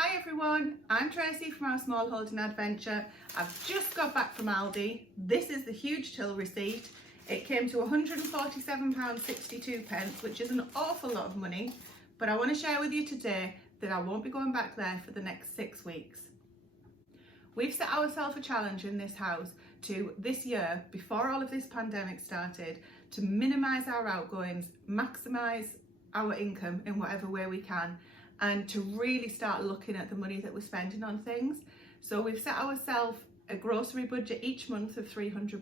Hi everyone, I'm Tracy from Our Small Holding Adventure. I've just got back from Aldi. This is the huge till receipt. It came to £147.62, which is an awful lot of money, but I want to share with you today that I won't be going back there for the next 6 weeks. We've set ourselves a challenge in this house to this year, before all of this pandemic started, to minimise our outgoings, maximise our income in whatever way we can, and to really start looking at the money that we're spending on things. So we've set ourselves a grocery budget each month of £300,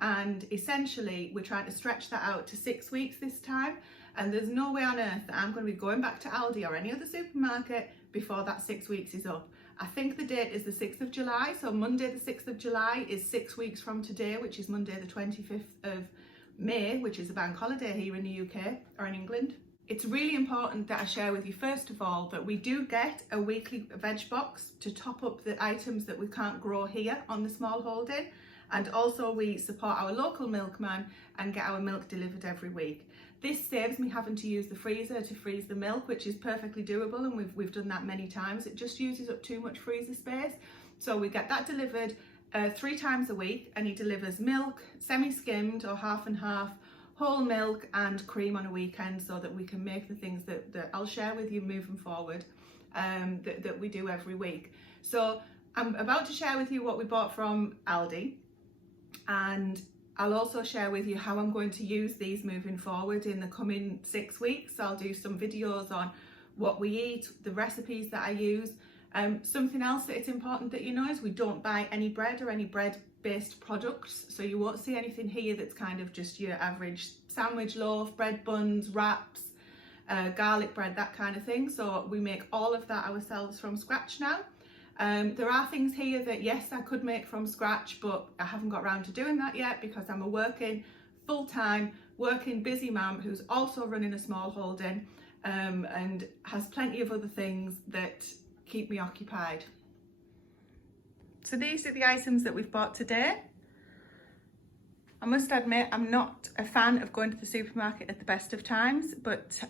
and essentially we're trying to stretch that out to 6 weeks this time, and there's no way on earth that I'm going to be going back to Aldi or any other supermarket before that 6 weeks is up. I think the date is the 6th of July, so Monday the 6th of July is 6 weeks from today, which is Monday the 25th of May, which is a bank holiday here in the UK or in England. It's really important that I share with you first of all that we do get a weekly veg box to top up the items that we can't grow here on the small holding, and also we support our local milkman and get our milk delivered every week. This saves me having to use the freezer to freeze the milk, which is perfectly doable, and we've done that many times. It just uses up too much freezer space. So we get that delivered 3 times a week, and he delivers milk, semi-skimmed or half and half, whole milk and cream on a weekend, so that we can make the things that I'll share with you moving forward that we do every week. So I'm about to share with you what we bought from Aldi, and I'll also share with you how I'm going to use these moving forward in the coming 6 weeks. I'll do some videos on what we eat, the recipes that I use. Something else that it's important that you know is we don't buy any bread or any bread-based products. So you won't see anything here that's kind of just your average sandwich loaf, bread buns, wraps, garlic bread, that kind of thing. So we make all of that ourselves from scratch now. There are things here that yes, I could make from scratch, but I haven't got around to doing that yet because I'm a working full-time, busy mum who's also running a small holding and has plenty of other things that keep me occupied. So these are the items that we've bought today. I must admit I'm not a fan of going to the supermarket at the best of times, but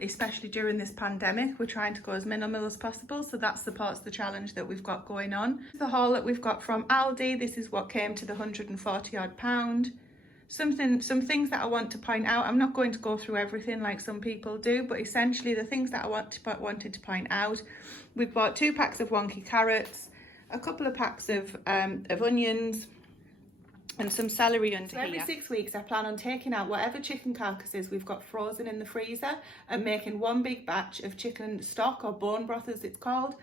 especially during this pandemic we're trying to go as minimal as possible, so that supports the challenge that we've got going on. The haul that we've got from Aldi, this is what came to the £140 odd. Some things that I want to point out. I'm not going to go through everything like some people do, but essentially the things that I wanted to point out. We've bought 2 packs of wonky carrots, a couple of packs of onions, and some celery under here. Every 6 weeks I plan on taking out whatever chicken carcasses we've got frozen in the freezer and making one big batch of chicken stock, or bone broth as it's called,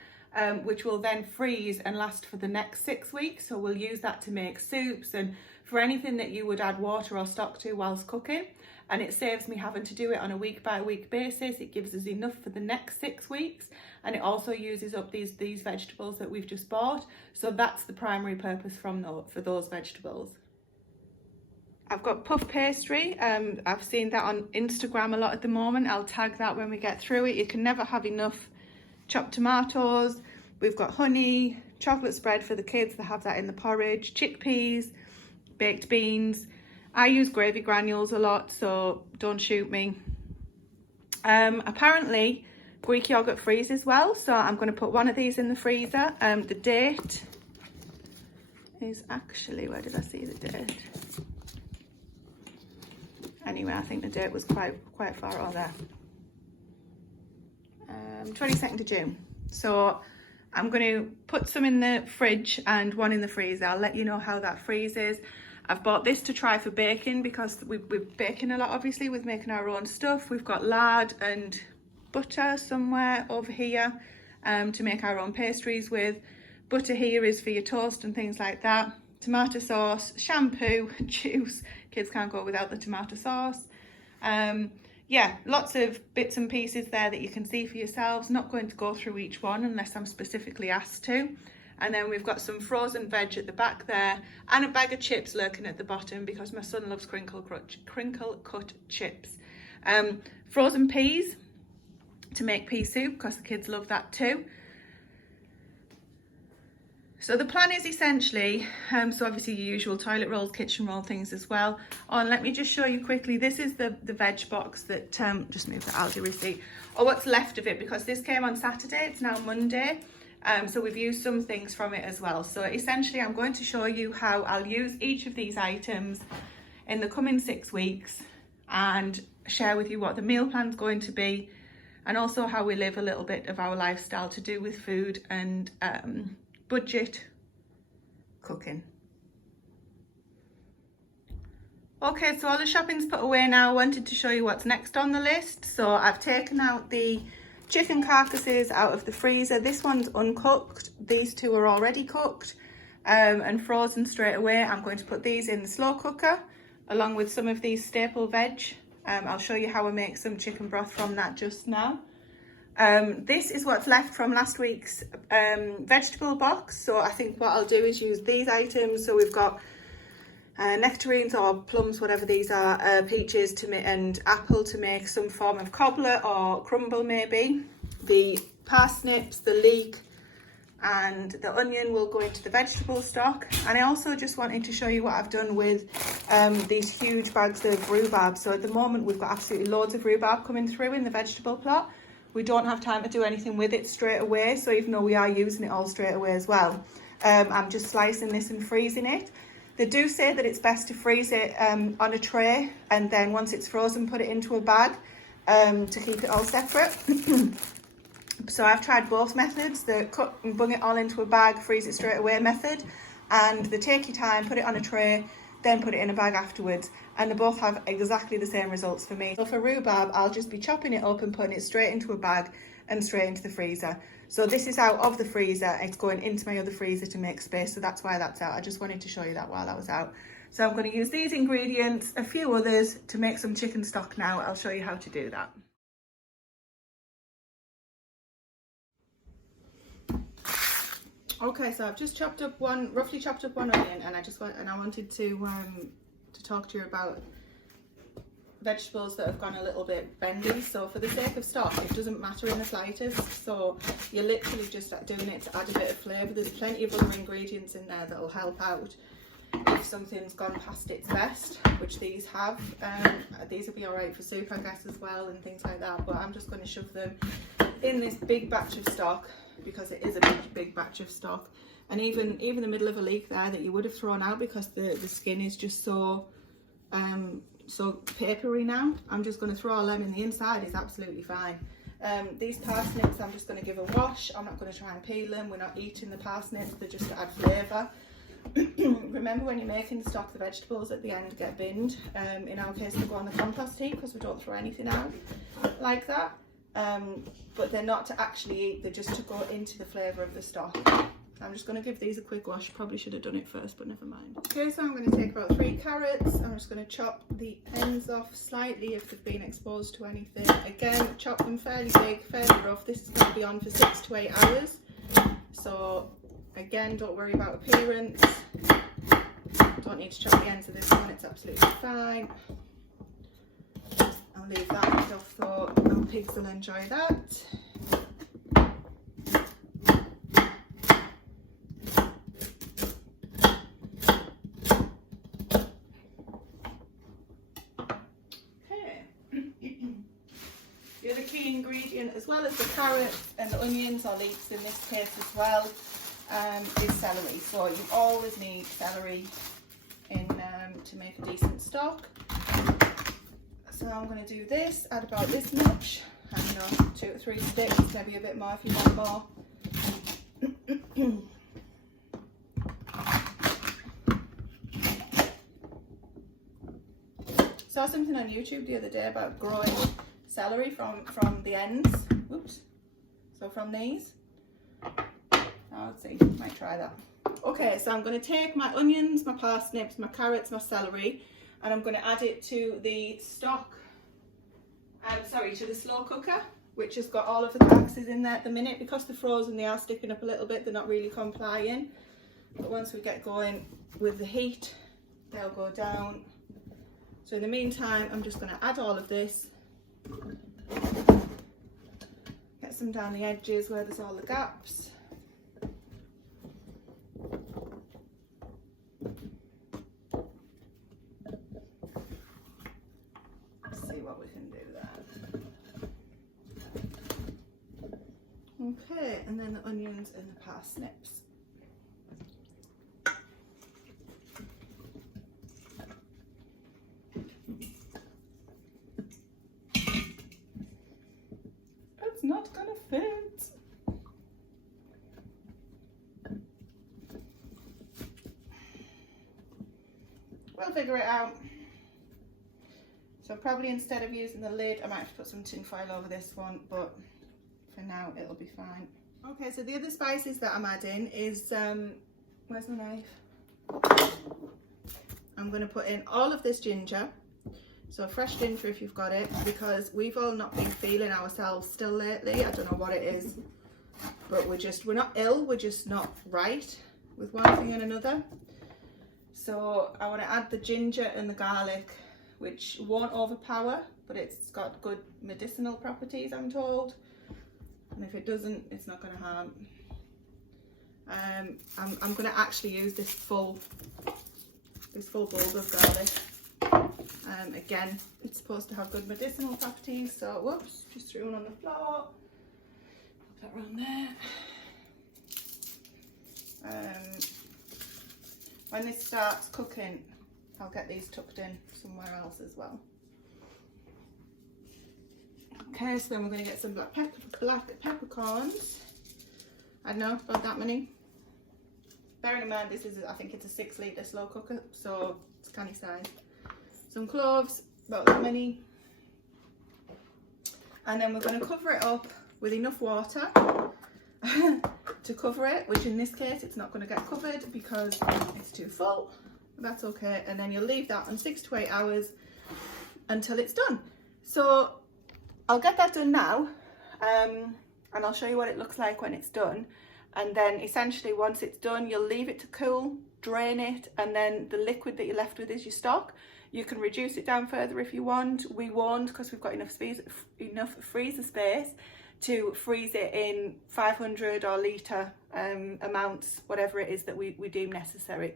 which will then freeze and last for the next 6 weeks. So we'll use that to make soups and for anything that you would add water or stock to whilst cooking, and it saves me having to do it on a week by week basis. It gives us enough for the next 6 weeks, and it also uses up these vegetables that we've just bought. So that's the primary purpose for those vegetables. I've got puff pastry. I've seen that on Instagram a lot at the moment. I'll tag that when we get through it. You can never have enough chopped tomatoes. We've got honey, chocolate spread for the kids, they have that in the porridge, chickpeas, baked beans. I use gravy granules a lot, so don't shoot me. Apparently Greek yogurt freezes well, so I'm going to put one of these in the freezer. The date is actually, where did I see the date? Anyway, I think the date was quite far out there. 22nd of June. So I'm going to put some in the fridge and one in the freezer. I'll let you know how that freezes. I've bought this to try for baking because we're baking a lot, obviously, with making our own stuff. We've got lard and butter somewhere over here to make our own pastries with. Butter here is for your toast and things like that. Tomato sauce, shampoo, juice. Kids can't go without the tomato sauce. Yeah, lots of bits and pieces there that you can see for yourselves. Not going to go through each one unless I'm specifically asked to. And then we've got some frozen veg at the back there, and a bag of chips lurking at the bottom because my son loves crinkle cut chips. Frozen peas to make pea soup because the kids love that too. So the plan is essentially, so obviously your usual toilet rolls, kitchen roll things as well. Oh, and let me just show you quickly, this is the veg box that, just move the Aldi receipt, or what's left of it, because this came on Saturday, it's now Monday. So we've used some things from it as well. So essentially I'm going to show you how I'll use each of these items in the coming 6 weeks and share with you what the meal plan's going to be, and also how we live a little bit of our lifestyle to do with food and budget cooking. Okay, so all the shopping's put away now. I wanted to show you what's next on the list. So I've taken out the chicken carcasses out of the freezer. This one's uncooked. These two are already cooked and frozen straight away. I'm going to put these in the slow cooker along with some of these staple veg. I'll show you how I make some chicken broth from that just now. This is what's left from last week's vegetable box. So I think what I'll do is use these items. So we've got nectarines or plums, whatever these are, peaches and apple to make some form of cobbler or crumble maybe. The parsnips, the leek and the onion will go into the vegetable stock. And I also just wanted to show you what I've done with these huge bags of rhubarb. So at the moment we've got absolutely loads of rhubarb coming through in the vegetable plot. We don't have time to do anything with it straight away, so even though we are using it all straight away as well, I'm just slicing this and freezing it. They do say that it's best to freeze it on a tray, and then once it's frozen put it into a bag to keep it all separate. So I've tried both methods, the cut and bung it all into a bag, freeze it straight away method, and the take your time, put it on a tray, then put it in a bag afterwards, and they both have exactly the same results for me. So for rhubarb, I'll just be chopping it up and putting it straight into a bag and straight into the freezer. So this is out of the freezer, it's going into my other freezer to make space, so that's why that's out. I just wanted to show you that while I was out. So I'm going to use these ingredients, a few others, to make some chicken stock now. I'll show you how to do that. Okay, so I've just roughly chopped up one onion, and I wanted to talk to you about vegetables that have gone a little bit bendy. So for the sake of stock, it doesn't matter in the slightest. So you're literally just doing it to add a bit of flavour. There's plenty of other ingredients in there that will help out if something's gone past its best, which these have. These will be all right for soup, I guess, as well, and things like that. But I'm just going to shove them in this big batch of stock, because it is a big batch of stock. And even the middle of a leek there that you would have thrown out because the skin is just so papery now, I'm just going to throw all them in. The inside is absolutely fine. These parsnips I'm just going to give a wash. I'm not going to try and peel them. We're not eating the parsnips, they're just to add flavour. Remember, when you're making the stock, the vegetables at the end get binned. In our case they go on the compost heap because we don't throw anything out like that. But they're not to actually eat, they're just to go into the flavour of the stock. I'm just going to give these a quick wash. Probably should have done it first, but never mind. Okay, so I'm going to take about 3 carrots. I'm just going to chop the ends off slightly if they've been exposed to anything. Again, chop them fairly big, fairly rough. This is going to be on for 6 to 8 hours. So again, don't worry about appearance. Don't need to chop the ends of this one, it's absolutely fine. I'll leave that off though, our pigs will enjoy that. Okay. The other key ingredient, as well as the carrots and the onions or leeks in this case as well, is celery. So you always need celery in to make a decent stock. So I'm going to do this, add about this much, I don't know, 2 or 3 sticks, maybe a bit more if you want more. Saw something on YouTube the other day about growing celery from the ends. Oops. So from these. Let's see, might try that. Okay, so I'm going to take my onions, my parsnips, my carrots, my celery, and I'm going to add it to the stock, to the slow cooker, which has got all of the carcasses in there at the minute. Because they're frozen, they are sticking up a little bit, they're not really complying. But once we get going with the heat, they'll go down. So in the meantime, I'm just going to add all of this, get some down the edges where there's all the gaps. and then the onions and the parsnips. It's not gonna fit. We'll figure it out. So probably instead of using the lid, I might have to put some tin foil over this one, but for now it'll be fine. Okay, so the other spices that I'm adding is, where's my knife? I'm going to put in all of this ginger. So fresh ginger if you've got it, because we've all not been feeling ourselves still lately. I don't know what it is, but we're not ill, we're just not right with one thing and another. So I want to add the ginger and the garlic, which won't overpower, but it's got good medicinal properties, I'm told. And if it doesn't, it's not going to harm. I'm going to actually use this full bulb of garlic. Again, it's supposed to have good medicinal properties. So, whoops, just threw one on the floor. Put that around there. When this starts cooking, I'll get these tucked in somewhere else as well. Okay, so then we're going to get some black peppercorns. I don't know, about that many. Bearing in mind this is, I think it's a 6 litre slow cooker, so it's canny size. Some cloves, about that many. And then we're going to cover it up with enough water to cover it, which in this case it's not going to get covered because it's too full. That's okay. And then you'll leave that on 6 to 8 hours until it's done. So I'll get that done now, and I'll show you what it looks like when it's done. And then essentially once it's done, you'll leave it to cool, drain it, and then the liquid that you're left with is your stock. You can reduce it down further if you want. We won't, because we've got enough freezer space to freeze it in 500 or litre amounts, whatever it is that we deem necessary.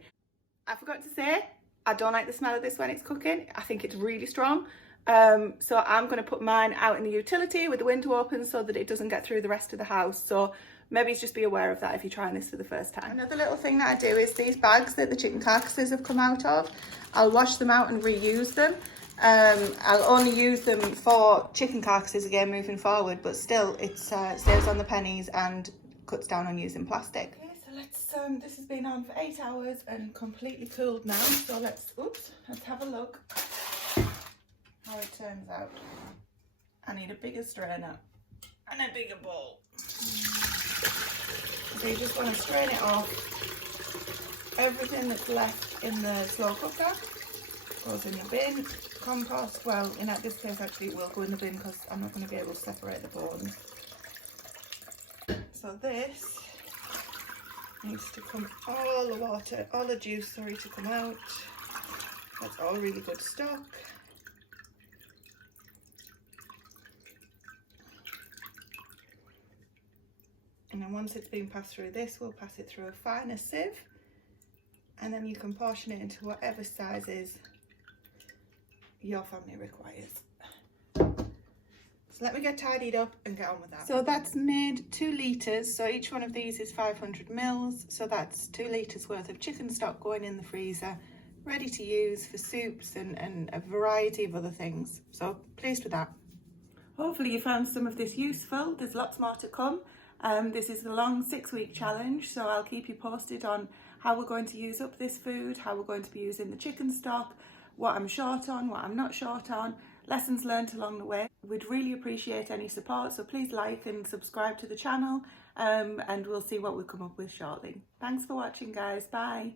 I forgot to say, I don't like the smell of this when it's cooking. I think it's really strong. So I'm going to put mine out in the utility with the window open so that it doesn't get through the rest of the house. So maybe just be aware of that if you're trying this for the first time. Another little thing that I do is these bags that the chicken carcasses have come out of, I'll wash them out and reuse them. I'll only use them for chicken carcasses again moving forward, but still it saves on the pennies and cuts down on using plastic. Okay, so let's, this has been on for 8 hours and completely cooled now. So let's have a look how it turns out. I need a bigger strainer and a bigger bowl. So you just want to strain it off. Everything that's left in the slow cooker goes in the bin. Compost, well, in this case actually it will go in the bin because I'm not going to be able to separate the bones. So this needs to come, all the water, all the juice, sorry, to come out. That's all really good stock. And then once it's been passed through this, we'll pass it through a finer sieve, and then you can portion it into whatever sizes your family requires. So let me get tidied up and get on with that. So that's made 2 litres, so each one of these is 500 mils, so that's 2 litres worth of chicken stock going in the freezer, ready to use for soups and a variety of other things. So pleased with that. Hopefully you found some of this useful. There's lots more to come. This is a long 6-week challenge, so I'll keep you posted on how we're going to use up this food, how we're going to be using the chicken stock, what I'm short on, what I'm not short on, lessons learned along the way. We'd really appreciate any support, so please like and subscribe to the channel, and we'll see what we come up with shortly. Thanks for watching, guys. Bye.